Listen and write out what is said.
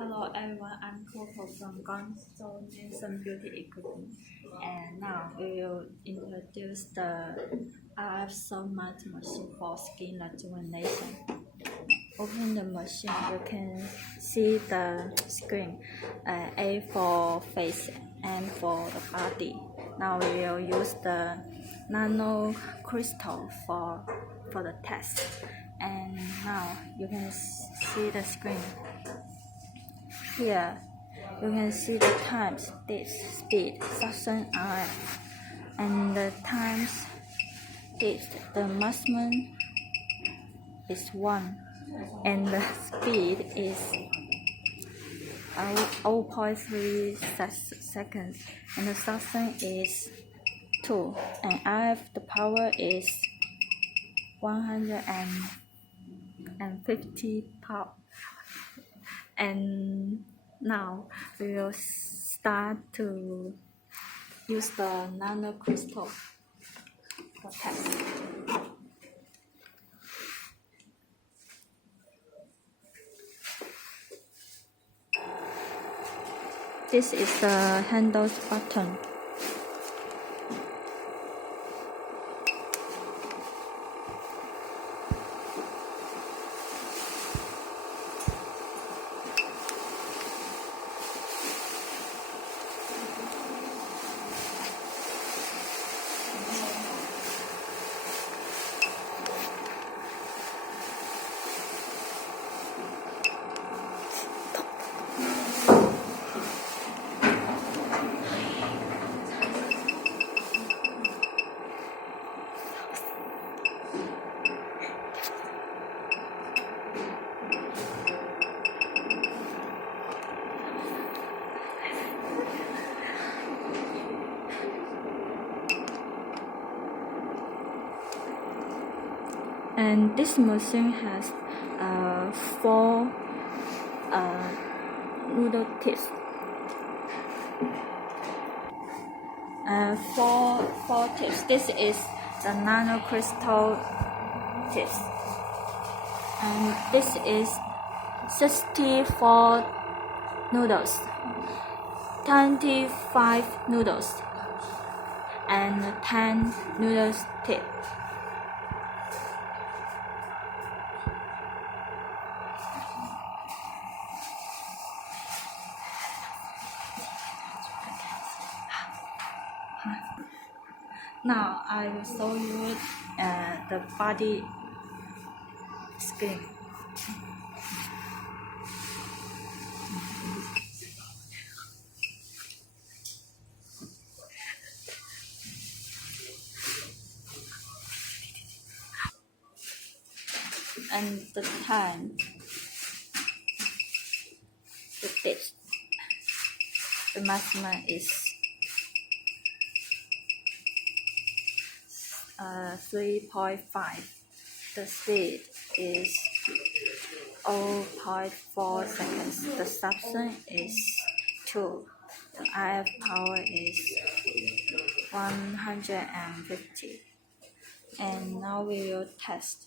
Hello everyone, I'm Coco from Guangzhou Nelson Beauty Equipment, and now we will introduce the LS-F213 machine for skin rejuvenation. Open the machine, you can see the screen, A for face and for the body. Now we will use the nano crystal for the test, and now you can see the screen. Here, you can see the times, depth, speed, suction RF, and the times, depth, the maximum is 1, and the speed is 0.3 seconds, and the suction is 2, and RF, the power is 150 power. And now we will start to use the nano crystal for test. This is the handles button. And this machine has 4 noodle tips. Four tips. This is the nano crystal tips, and this is 64 noodles, 25 noodles, and 10 noodles tip. Now I will show you the body skin. And the time, the depth, the maximum is 3.5. The speed is 0.4 seconds. The suction is 2. The RF power is 150. And now we will test.